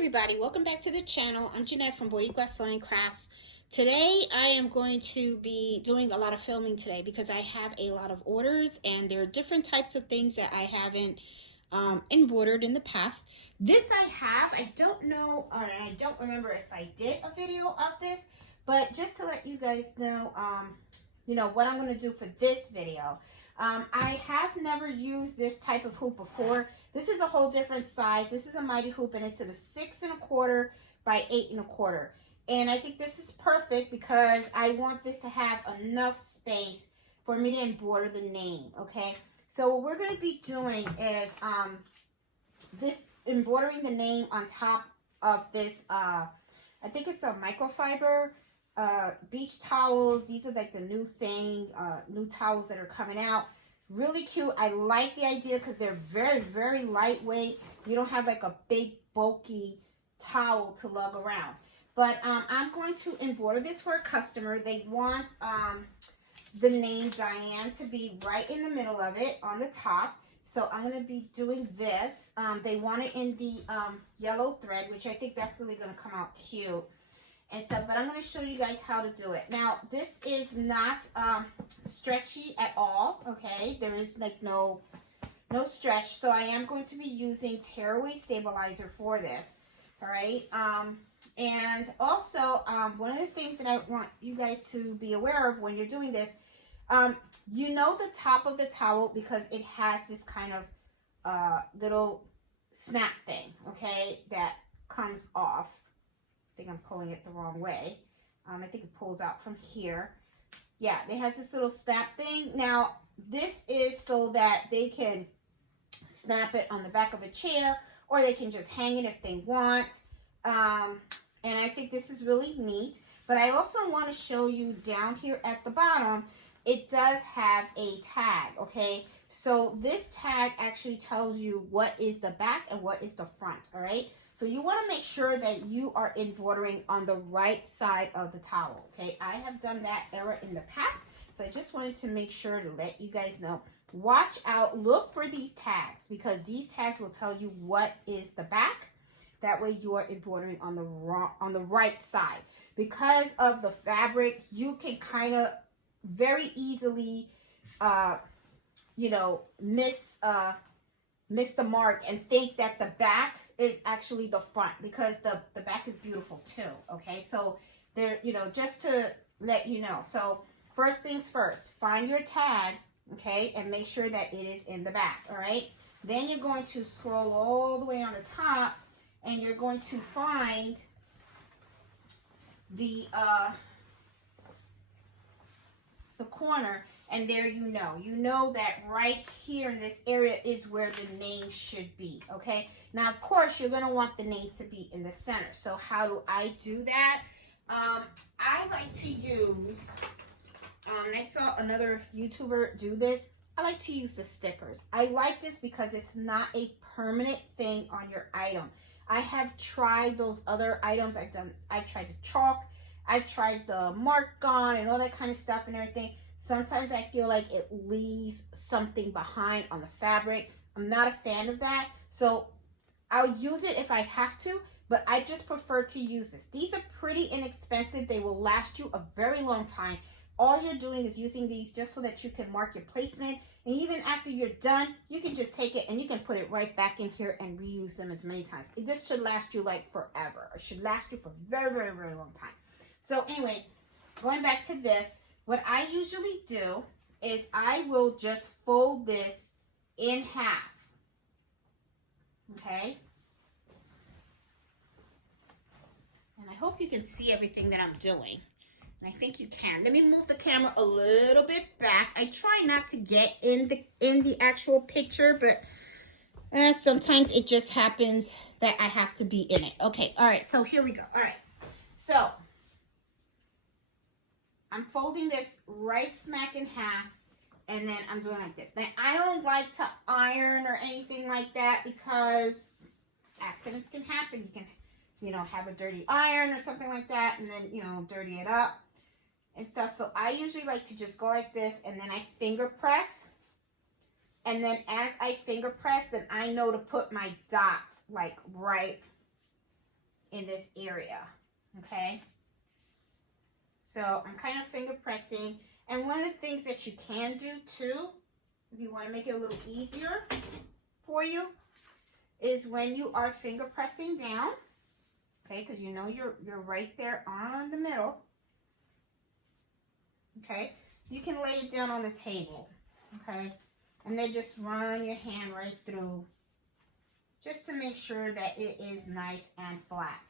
everybody, welcome back to the channel. I'm Jeanette from Boricua Sewing Crafts. Today I am going to be doing a lot of filming today because I have a lot of orders and there are different types of things that I haven't embroidered in the past. This I don't know, or I don't remember if I did a video of this, but just to let you guys know, what I'm going to do for this video. I have never used this type of hoop before. This is a whole different size. This is a mighty hoop and it's at a 6 1/4 by 8 1/4. And I think this is perfect because I want this to have enough space for me to embroider the name, okay? So what we're going to be doing is embroidering the name on top of this, I think it's a microfiber beach towels. These are like the new thing, new towels that are coming out. Really cute. I like the idea because they're very, very lightweight. You don't have like a big bulky towel to lug around. But I'm going to embroider this for a customer. They want the name Diane to be right in the middle of it on the top. So I'm going to be doing this. They want it in the yellow thread, which I think that's really going to come out cute and stuff, but I'm going to show you guys how to do it. Now, this is not stretchy at all, okay? There is like no stretch, so I am going to be using tearaway stabilizer for this, all right? And also, one of the things that I want you guys to be aware of when you're doing this, you know the top of the towel because it has this kind of little snap thing, okay, that comes off. I think I'm pulling it the wrong way. I think it pulls out from here. Yeah, it has this little snap thing. Now, this is so that they can snap it on the back of a chair or they can just hang it if they want. And I think this is really neat. But I also want to show you down here at the bottom, it does have a tag, okay? So this tag actually tells you what is the back and what is the front, all right? So you want to make sure that you are embroidering on the right side of the towel, okay? I have done that error in the past, so I just wanted to make sure to let you guys know. Watch out, look for these tags because these tags will tell you what is the back. That way you are embroidering on the right side. Because of the fabric, you can kind of very easily, miss the mark and think that the back is actually the front because the back is beautiful too, okay? So there, just to let you know. So first things first, find your tag, okay, and make sure that it is in the back, all right? Then you're going to scroll all the way on the top and you're going to find the corner, and there you know that right here in this area is where the name should be, okay? Now, of course, you're going to want the name to be in the center. So how do I do that? I like to use, I saw another YouTuber do this. I like to use the stickers. I like this because it's not a permanent thing on your item. I have tried those other items. I've tried the chalk. I've tried the mark on and all that kind of stuff and everything. Sometimes I feel like it leaves something behind on the fabric. I'm not a fan of that. So I'll use it if I have to, but I just prefer to use this. These are pretty inexpensive. They will last you a very long time. All you're doing is using these just so that you can mark your placement. And even after you're done, you can just take it and you can put it right back in here and reuse them as many times. This should last you like forever. It should last you for a very, very, very long time. So anyway, going back to this, what I usually do is I will just fold this in half, okay? And I hope you can see everything that I'm doing. And I think you can. Let me move the camera a little bit back. I try not to get in the actual picture, but sometimes it just happens that I have to be in it. Okay, all right, so here we go. All right, so I'm folding this right smack in half, and then I'm doing like this. Now, I don't like to iron or anything like that because accidents can happen. You can, have a dirty iron or something like that, and then, dirty it up and stuff. So I usually like to just go like this, and then I finger press. And then as I finger press, then I know to put my dots like right in this area, okay? So I'm kind of finger pressing. And one of the things that you can do too, if you want to make it a little easier for you, is when you are finger pressing down, okay, because you know you're right there on the middle, okay, you can lay it down on the table, okay, and then just run your hand right through just to make sure that it is nice and flat.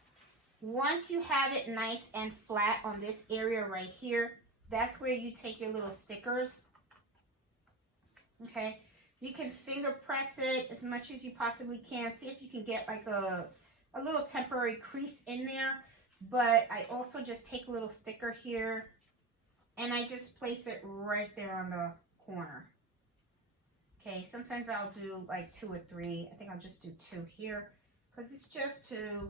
Once you have it nice and flat on this area right here, that's where you take your little stickers, okay. You can finger press it as much as you possibly can. See if you can get like a little temporary crease in there. But I also just take a little sticker here and I just place it right there on the corner. Okay, sometimes I'll do like 2 or 3. I think I'll just do 2 here because it's just to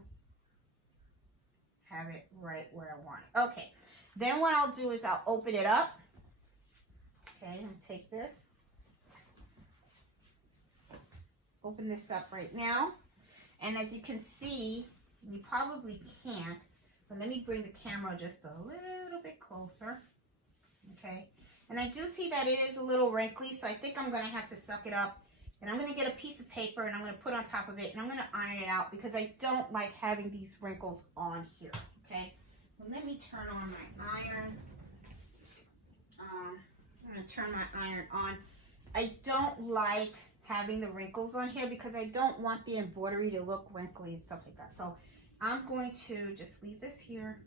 have it right where I want it. Okay, then what I'll do is I'll open it up. Okay, I'm gonna take this. Open this up right now, and as you can see, you probably can't, but let me bring the camera just a little bit closer, okay, and I do see that it is a little wrinkly, so I think I'm going to have to suck it up, and I'm going to get a piece of paper, and I'm going to put on top of it, and I'm going to iron it out, because I don't like having these wrinkles on here, okay. Well, let me turn on my iron. I'm going to turn my iron on. I don't like having the wrinkles on here because I don't want the embroidery to look wrinkly and stuff like that. So I'm going to just leave this here,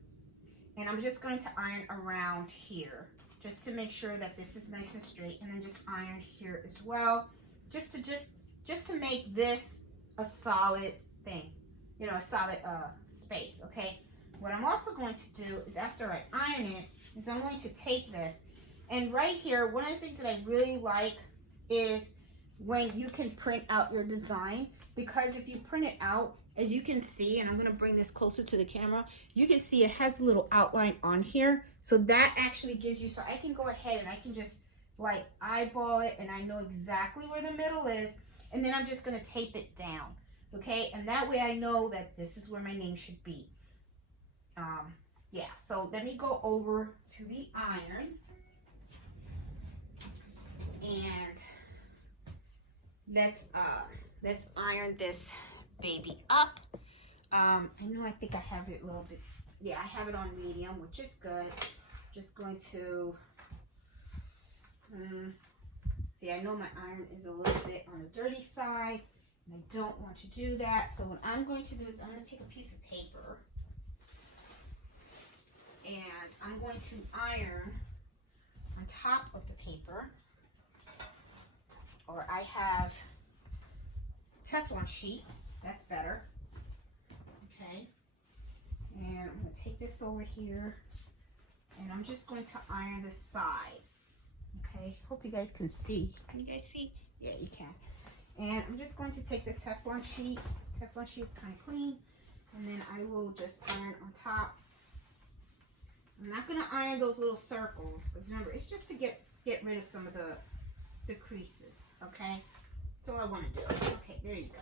and I'm just going to iron around here just to make sure that this is nice and straight, and then just iron here as well, just to make this a solid thing, you know, a solid space. Okay, what I'm also going to do is, after I iron it, is I'm going to take this, and right here, one of the things that I really like is when you can print out your design, because if you print it out, as you can see, and I'm going to bring this closer to the camera, you can see it has a little outline on here, so that actually gives you, so I can go ahead and I can just like eyeball it, and I know exactly where the middle is, and then I'm just going to tape it down, okay, and that way I know that this is where my name should be. Yeah, so let me go over to the iron, and let's iron this baby up. I know, I think I have it a little bit, yeah, I have it on medium, which is good. Just going to see, I know my iron is a little bit on the dirty side, and I don't want to do that. So what I'm going to do is I'm going to take a piece of paper, and I'm going to iron on top of the paper, or I have Teflon sheet, that's better, okay, and I'm going to take this over here, and I'm just going to iron the sides, okay, hope you guys can see. Can you guys see? Yeah, you can. And I'm just going to take the Teflon sheet is kind of clean, and then I will just iron on top. I'm not going to iron those little circles, because remember, it's just to get rid of some of the creases, okay? That's all I want to do. Okay, there you go.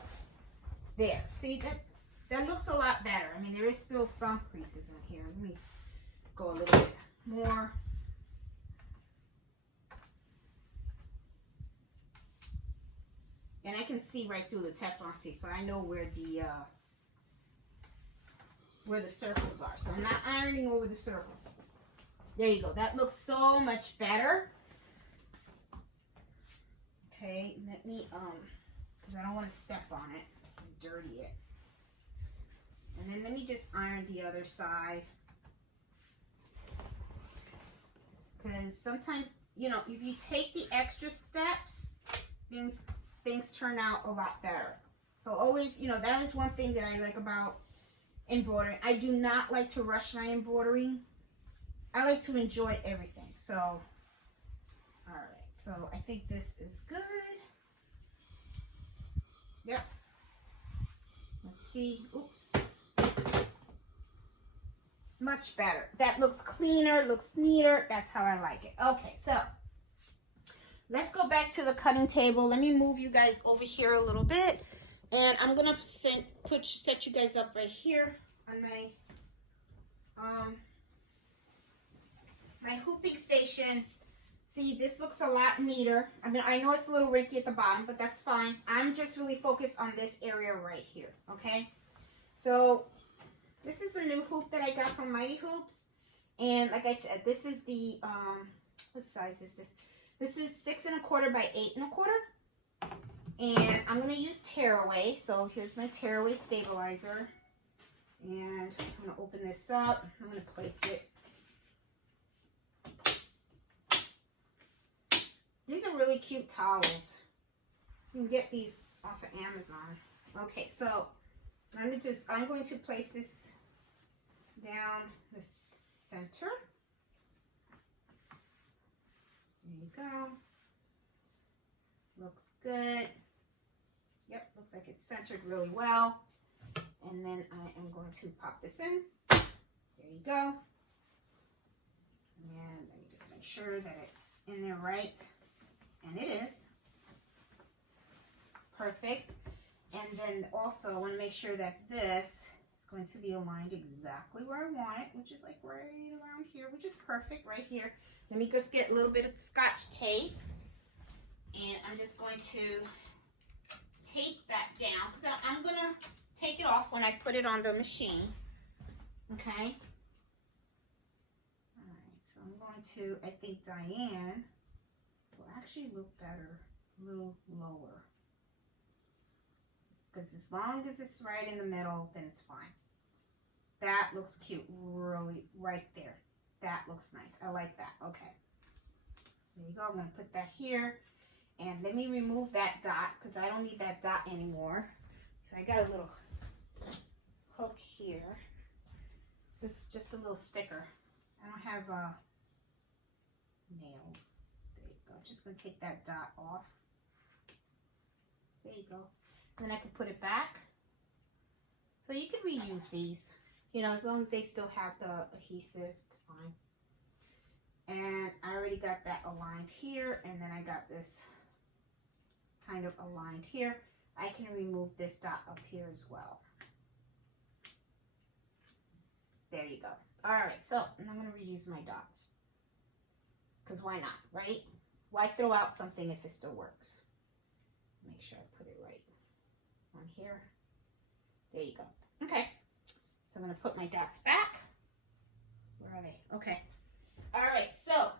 There. See, that looks a lot better. I mean, there is still some creases in here. Let me go a little bit more. And I can see right through the Teflon sheet, so I know where the circles are. So I'm not ironing over the circles. There you go. That looks so much better. Okay, let me, because I don't want to step on it and dirty it. And then let me just iron the other side. Because sometimes, you know, if you take the extra steps, things turn out a lot better. So always, you know, that is one thing that I like about embroidering. I do not like to rush my embroidering. I like to enjoy everything. So, all right. So I think this is good. Yep. Let's see. Oops. Much better. That looks cleaner, looks neater. That's how I like it. Okay, so let's go back to the cutting table. Let me move you guys over here a little bit. And I'm going to set you guys up right here. on my hooping station. See, this looks a lot neater. I mean, I know it's a little wrinkly at the bottom, but that's fine. I'm just really focused on this area right here, okay? So, this is a new hoop that I got from Mighty Hoops. And like I said, this is the, what size is this? This is 6 1/4 by 8 1/4. And I'm going to use tearaway. So, here's my tearaway stabilizer. And I'm going to open this up. I'm going to place it. These are really cute towels. You can get these off of Amazon. Okay, so I'm going to place this down the center. There you go. Looks good. Yep, looks like it's centered really well. And then I am going to pop this in. There you go. And let me just make sure that it's in there right. And it is. Perfect. And then also I want to make sure that this is going to be aligned exactly where I want it, which is like right around here, which is perfect right here. Let me just get a little bit of Scotch tape. And I'm just going to tape that down because I'm going to take it off when I put it on the machine. Okay. All right. So I'm going to, I think Diane will actually look better a little lower. Because as long as it's right in the middle, then it's fine. That looks cute, really, right there. That looks nice. I like that. Okay. There you go. I'm going to put that here. And let me remove that dot because I don't need that dot anymore. So I got a little hook here. This is just a little sticker. I don't have nails. There you go. I'm just going to take that dot off. There you go. And then I can put it back. So you can reuse these. You know, as long as they still have the adhesive, it's fine. And I already got that aligned here. And then I got this kind of aligned here. I can remove this dot up here as well. There you go. All right, so and I'm going to reuse my dots. Because why not, right? Why throw out something if it still works? Make sure I put it right on here. There you go. Okay. So I'm going to put my dots back. Where are they? Okay. All right, so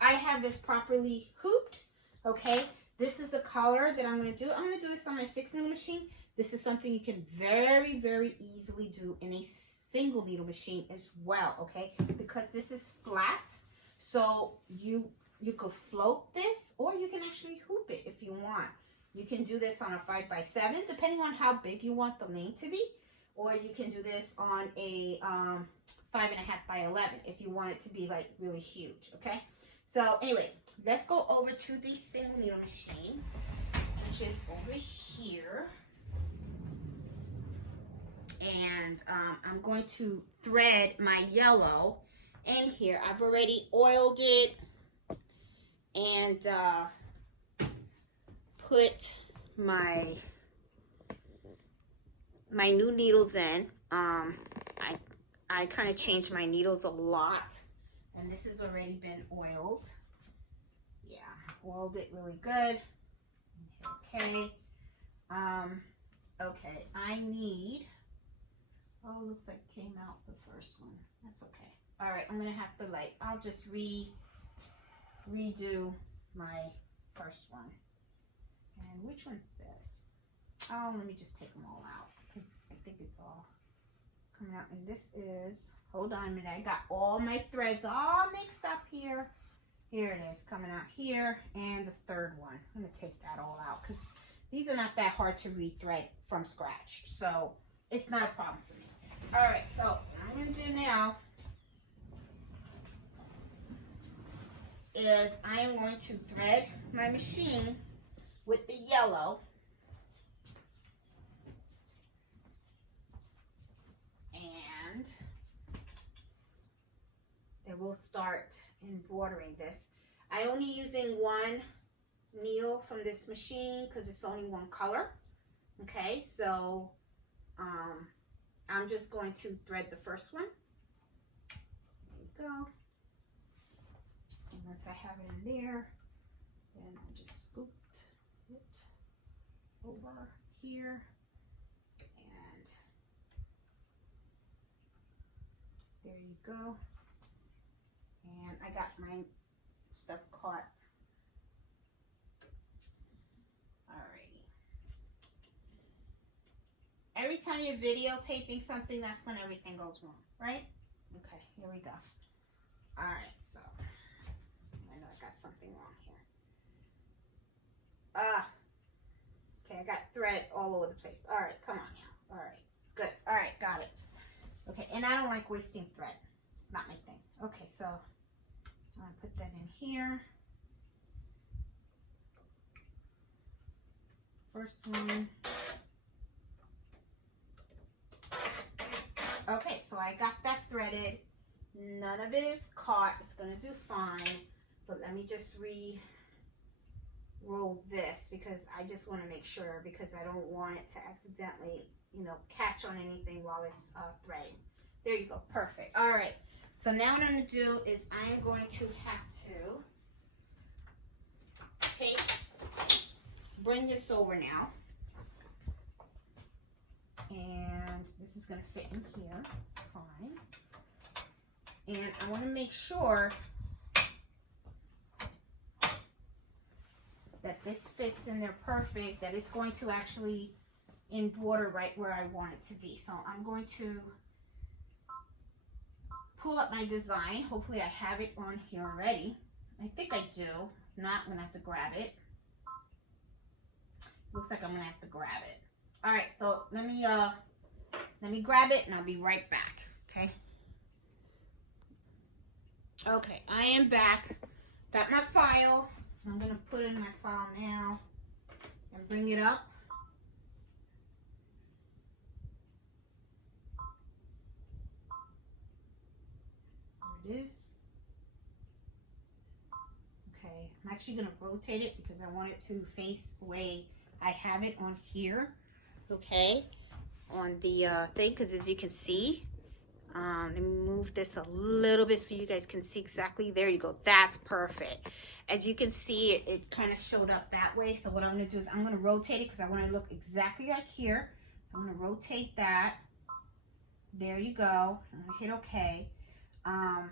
I have this properly hooped. Okay. This is the color that I'm going to do. I'm going to do this on my 6 needle machine. This is something you can very, very easily do in a single needle machine as well, okay? Because this is flat, so you could float this, or you can actually hoop it if you want. You can do this on a 5x7, depending on how big you want the lane to be, or you can do this on a 5.5x11 if you want it to be like really huge, okay? So anyway, let's go over to the single needle machine, which is over here. And I'm going to thread my yellow in here. I've already oiled it and put my new needles in. I kind of changed my needles a lot, and this has already been oiled. Yeah, oiled it really good. Okay. Okay, I need, oh, looks like it came out the first one. That's okay. All right, I'm gonna have to I'll just redo my first one. And which one's this? Oh, let me just take them all out because I think it's all coming out. And this is, hold on a minute, I got all my threads all mixed up here. Here it is, coming out here, and the third one. I'm gonna take that all out because these are not that hard to rethread from scratch, so it's not a problem for me. All right, so what I'm gonna do now is I am going to thread my machine with the yellow. And then we'll start embroidering this. I'm only using one needle from this machine because it's only one color. Okay, so I'm just going to thread the first one. There you go. And once I have it in there, then I just scooped it over here. And there you go. And I got my stuff caught. Alrighty. Every time you're videotaping something, that's when everything goes wrong, right? Okay, here we go. Alright, so I know I got something wrong here. Okay, I got thread all over the place. Alright, come on now. Alright, good. Alright, got it. Okay, and I don't like wasting thread. It's not my thing. Okay, so I'm going to put that in here. First one. Okay, so I got that threaded. None of it is caught. It's going to do fine. But let me just roll this because I just want to make sure, because I don't want it to accidentally, you know, catch on anything while it's threading. There you go. Perfect. All right. So now what I'm going to do is I am going to have to bring this over now. And this is going to fit in here. Fine. And I want to make sure that this fits in there perfect, that it's going to actually embroider right where I want it to be. So I'm going to pull up my design. Hopefully I have it on here already. I think I do. If not, I'm going to have to grab it. Looks like I'm going to have to grab it. All right, so let me grab it and I'll be right back, okay? Okay, I am back. Got my file. I'm going to put it in my file now and bring it up. There it is. Okay, I'm actually going to rotate it because I want it to face the way I have it on here. Okay, on the thing, because as you can see, let me move this a little bit so you guys can see exactly. There you go. That's perfect. As you can see, it kind of showed up that way. So what I'm going to do is I'm going to rotate it because I want to look exactly like here. So I'm going to rotate that. There you go. I'm going to hit OK. And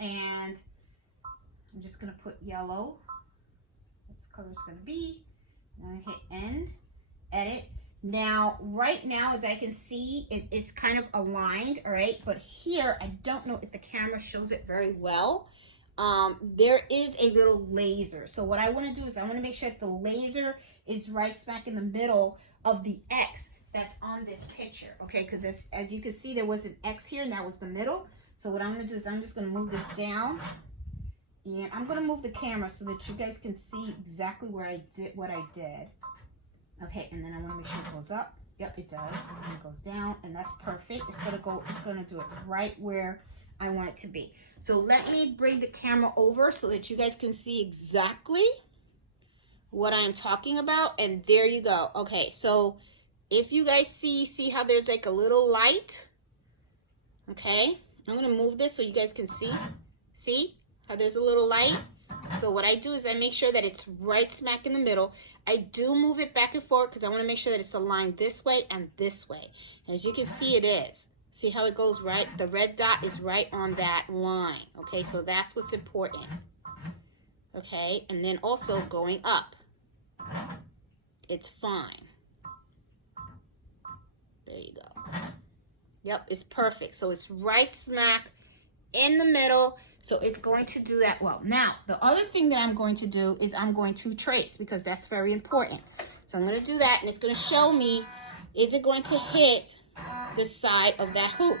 I'm just going to put yellow. That's the color it's going to be. I'm going to hit end, edit. Now, right now, as I can see, it is kind of aligned, all right? But here, I don't know if the camera shows it very well. There is a little laser. So what I want to do is I want to make sure that the laser is right smack in the middle of the X that's on this picture, okay? Because as you can see, there was an X here, and that was the middle. So what I'm going to do is I'm just going to move this down. And I'm going to move the camera so that you guys can see exactly where I did what I did. Okay, and then I want to make sure it goes up. Yep, it does. And it goes down, and that's perfect. It's going to do it right where I want it to be. So let me bring the camera over so that you guys can see exactly what I'm talking about. And there you go. Okay, so if you guys see how there's like a little light. Okay, I'm going to move this so you guys can see. See how there's a little light? So what I do is I make sure that it's right smack in the middle. I do move it back and forth because I want to make sure that it's aligned this way and this way. As you can see, it is. See how it goes right? The red dot is right on that line. Okay, so that's what's important. Okay, and then also going up. It's fine. There you go. Yep, it's perfect. So it's right smack in the middle. So it's going to do that well. Now, the other thing that I'm going to do is I'm going to trace because that's very important. So I'm going to do that, and it's going to show me, is it going to hit the side of that hoop?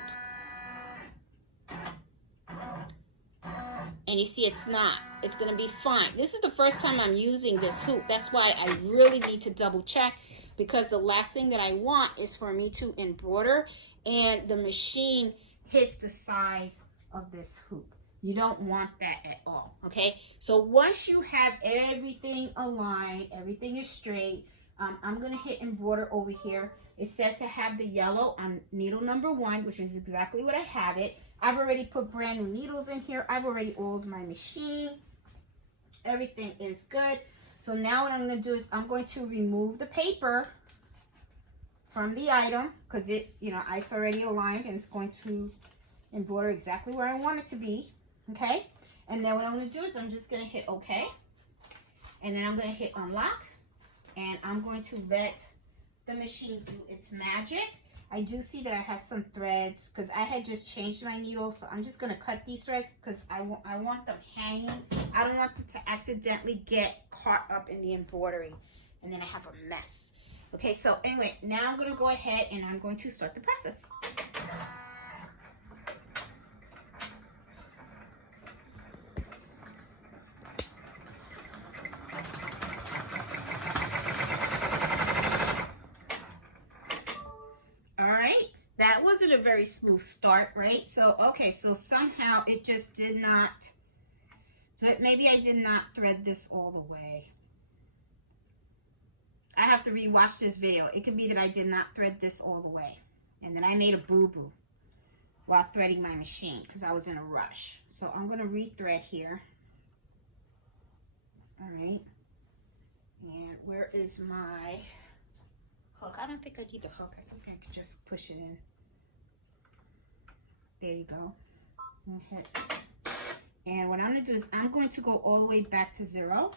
And you see it's not. It's going to be fine. This is the first time I'm using this hoop. That's why I really need to double check, because the last thing that I want is for me to embroider and the machine hits the size of this hoop. You don't want that at all, okay? So once you have everything aligned, everything is straight, I'm going to hit embroider over here. It says to have the yellow on needle number 1, which is exactly what I have it. I've already put brand new needles in here. I've already oiled my machine. Everything is good. So now what I'm going to do is I'm going to remove the paper from the item because it, you know, it's already aligned and it's going to embroider exactly where I want it to be. Okay. And then what I'm going to do is I'm just going to hit OK. And then I'm going to hit unlock. And I'm going to let the machine do its magic. I do see that I have some threads because I had just changed my needle, so I'm just going to cut these threads because I want them hanging. I don't want them to accidentally get caught up in the embroidery and then I have a mess. Okay, so anyway, now I'm going to go ahead and I'm going to start the process. That wasn't a very smooth start, right? So, okay, so somehow it just did not, so maybe I did not thread this all the way. I have to rewatch this video. It could be that I did not thread this all the way. And then I made a boo-boo while threading my machine because I was in a rush. So I'm going to rethread here. All right. And where is my hook? I don't think I need the hook. I think I could just push it in. There you go. And what I'm going to do is I'm going to go all the way back to 0.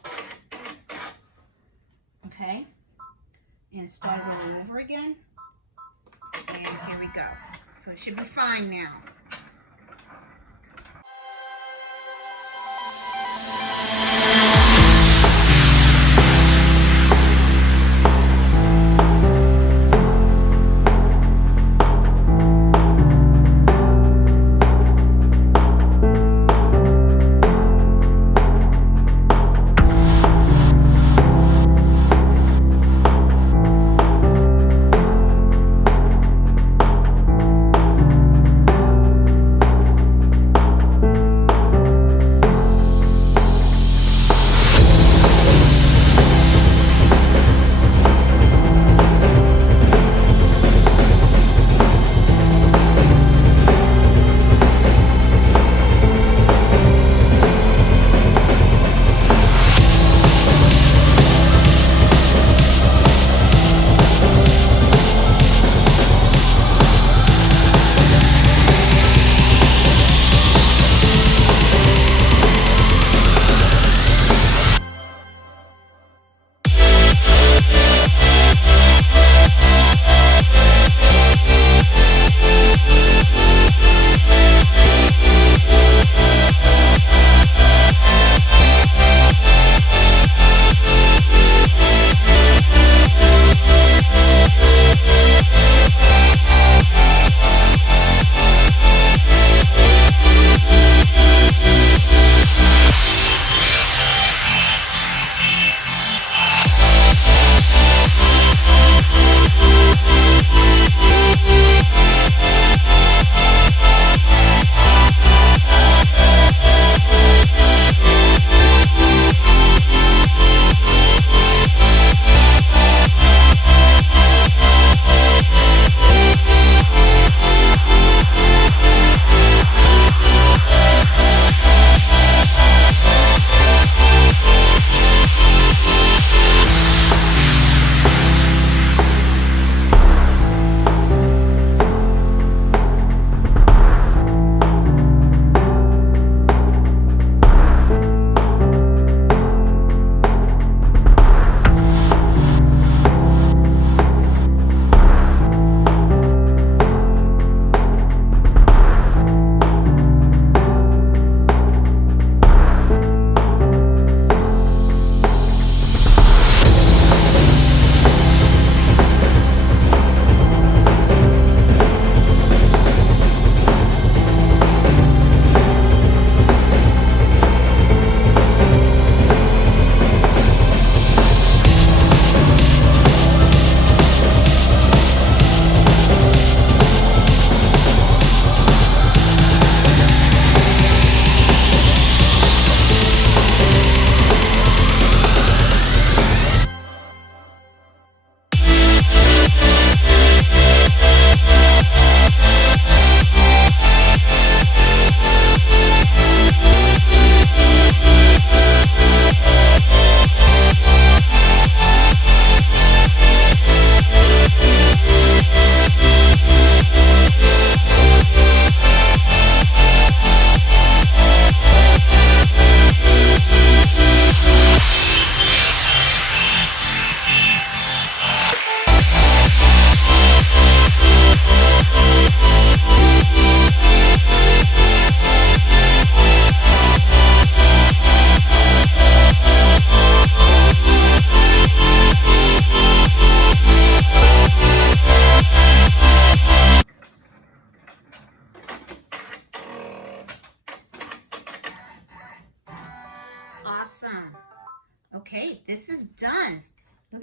Okay. And start rolling over again. And here we go. So it should be fine now.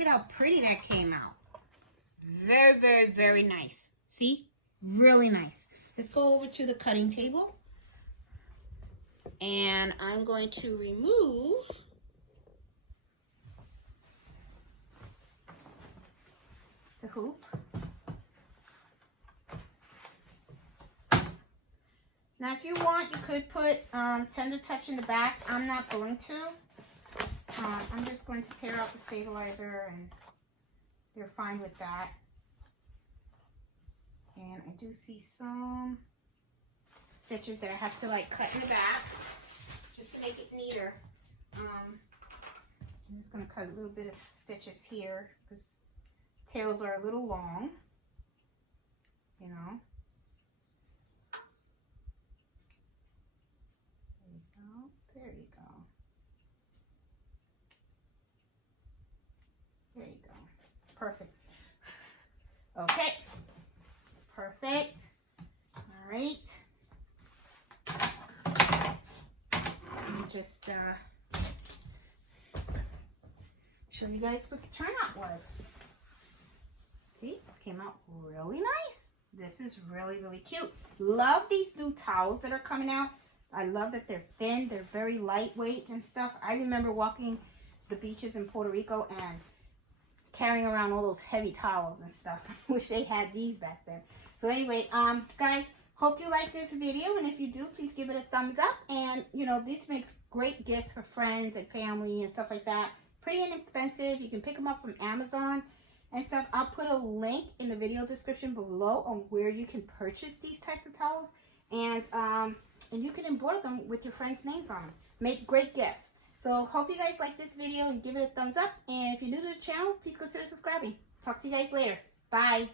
at how pretty that came out. Very, very, very nice. See? Really nice. Let's go over to the cutting table. And I'm going to remove the hoop. Now, if you want, you could put tender touch in the back. I'm not going to. I'm just going to tear out the stabilizer, and you're fine with that. And I do see some stitches that I have to like cut in the back just to make it neater. I'm just going to cut a little bit of stitches here because tails are a little long, you know. There you go. There you go. Perfect. Okay. Perfect. All right. Let me just show you guys what the turnout was. See, came out really nice. This is really, really cute. Love these new towels that are coming out. I love that they're thin. They're very lightweight and stuff. I remember walking the beaches in Puerto Rico and carrying around all those heavy towels and stuff. I wish they had these back then. So anyway, guys, hope you like this video. And if you do, please give it a thumbs up. And, you know, this makes great gifts for friends and family and stuff like that. Pretty inexpensive. You can pick them up from Amazon and stuff. I'll put a link in the video description below on where you can purchase these types of towels. And you can embroider them with your friends' names on them. Make great gifts. So hope you guys like this video and give it a thumbs up. And if you're new to the channel, please consider subscribing. Talk to you guys later. Bye.